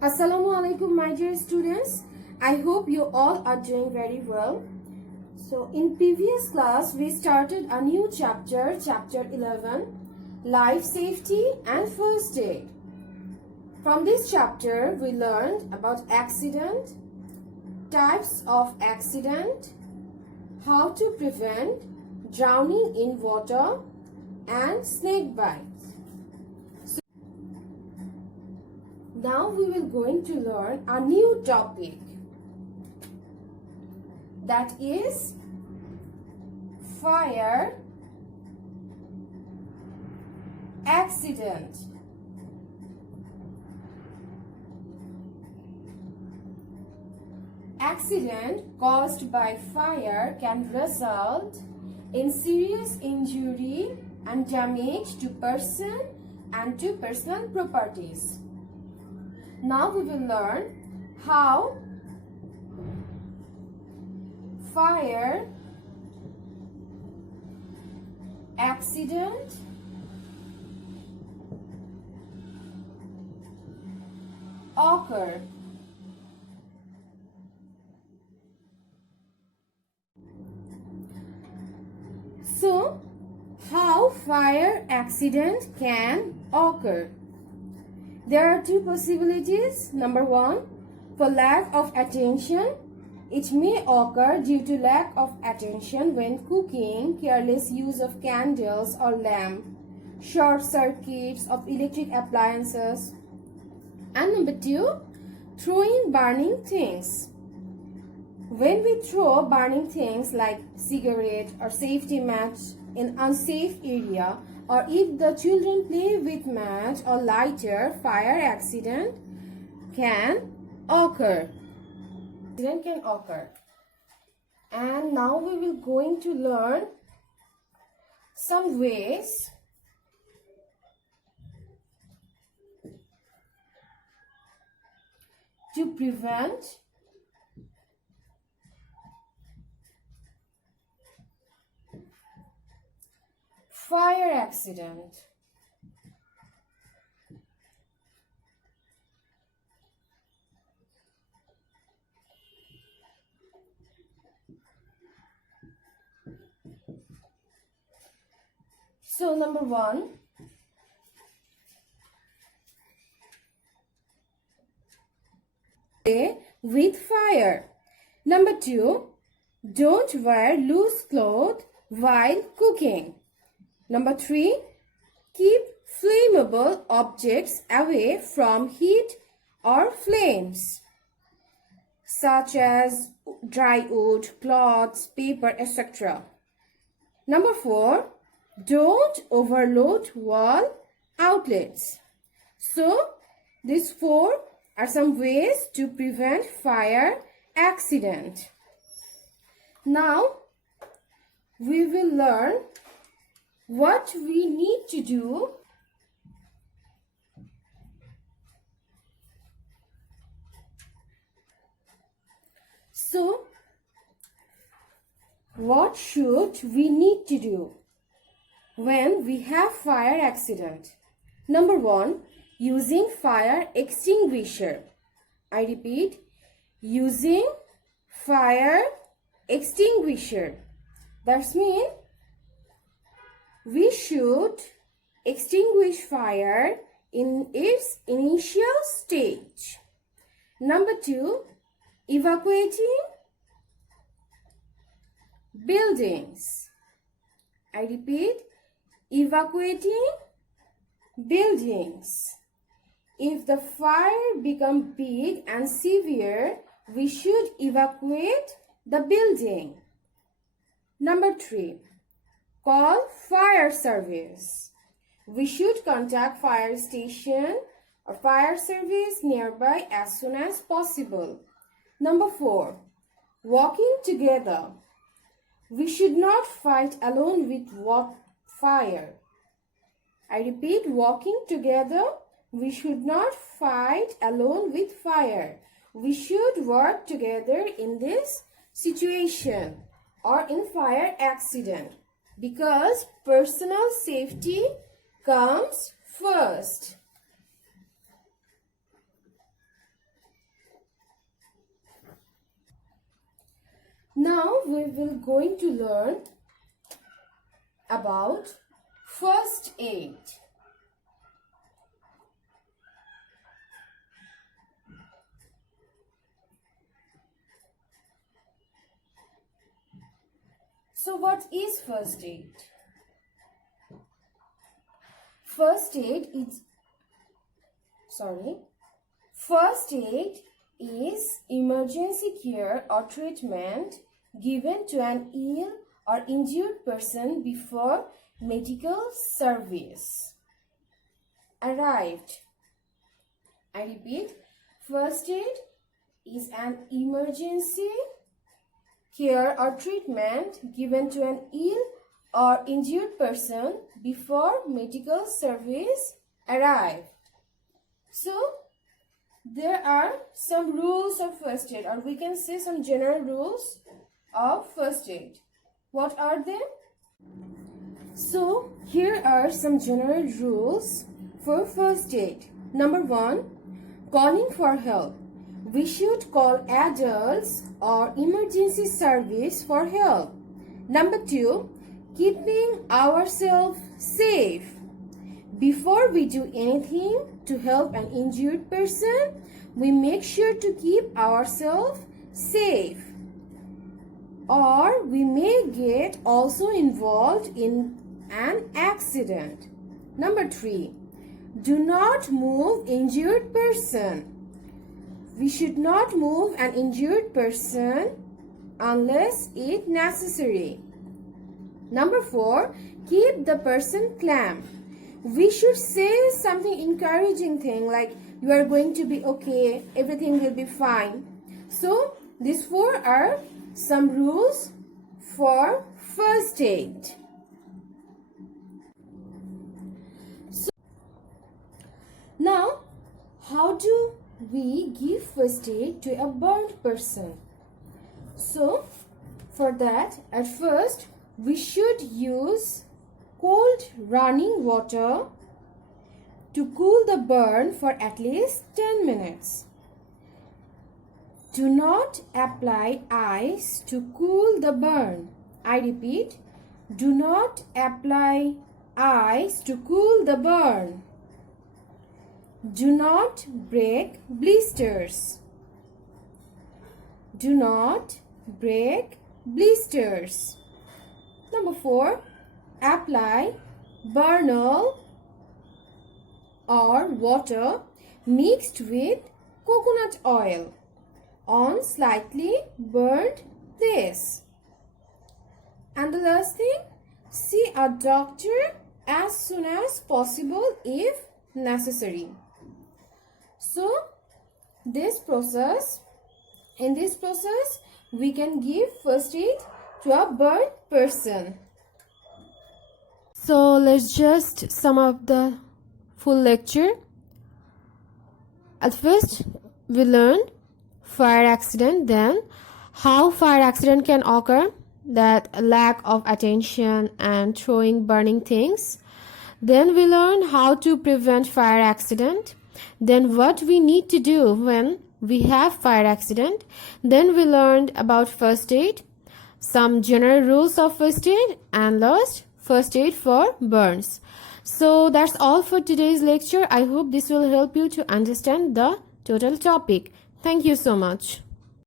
Assalamu alaikum, my dear students. I hope you all are doing very well. So in previous class we started a new chapter, chapter 11, life safety and first aid. From this chapter we learned about accident, types of accident, how to prevent drowning in water and snake bite. Now we will going to learn a new topic, that is fire accident. Accident caused by fire can result in serious injury and damage to person and to personal properties. Now we will learn how fire accident occur. So, how fire accident can occur? There are two possibilities. Number one, for lack of attention. It may occur due to lack of attention when cooking, careless use of candles or lamp, short circuits of electric appliances. And number two, throwing burning things. When we throw burning things like cigarette or safety match in unsafe area, or if the children play with match or lighter, fire accident can occur. And now we will going to learn some ways to prevent fire accident. So number one, play with fire. Number two, don't wear loose clothes while cooking. Number three, keep flammable objects away from heat or flames, such as dry wood, cloths, paper, etc. Number four, don't overload wall outlets. So, these four are some ways to prevent fire accident. Now, we will learn what we need to do so what should we need to do when we have fire accident? Number one, using fire extinguisher. I repeat, using fire extinguisher. That means we should extinguish fire in its initial stage. Number two, evacuating buildings. I repeat, evacuating buildings. If the fire becomes big and severe, we should evacuate the building. Number three, call fire service. We should contact fire station or fire service nearby as soon as possible. Number four, working together. We should not fight alone with fire. I repeat, working together. We should not fight alone with fire. We should work together in this situation or in fire accident, because personal safety comes first. Now we will going to learn about first aid. So what is first aid? First aid is emergency care or treatment given to an ill or injured person before medical service arrived. I repeat, first aid is an emergency care or treatment given to an ill or injured person before medical service arrived. So, there are some rules of first aid, or we can say some general rules of first aid. What are they? So, here are some general rules for first aid. Number 1, calling for help. We should call adults or emergency service for help. Number 2, keeping ourselves safe. Before we do anything to help an injured person, we make sure to keep ourselves safe. Or we may get also involved in an accident. Number 3, do not move injured person. We should not move an injured person unless it necessary. Number 4, keep the person calm. We should say something encouraging thing like you are going to be okay, everything will be fine. So these 4 are some rules for first aid. So now, how do we give first aid to a burnt person? So for that, at first we should use cold running water to cool the burn for at least 10 minutes. Do not apply ice to cool the burn. I repeat, do not apply ice to cool the burn. Do not break blisters. Do not break blisters. Number 4, apply burnol or water mixed with coconut oil on slightly burnt place. And the last thing, see a doctor as soon as possible if necessary. So in this process we can give first aid to a burnt person. So let's just sum up the full lecture. At first we learned fire accident, then how fire accident can occur, that lack of attention and throwing burning things. Then we learned how to prevent fire accident, then what we need to do when we have fire accident. Then we learned about first aid, some general rules of first aid, and last, first aid for burns. So that's all for today's lecture. I hope this will help you to understand the total topic. Thank you so much.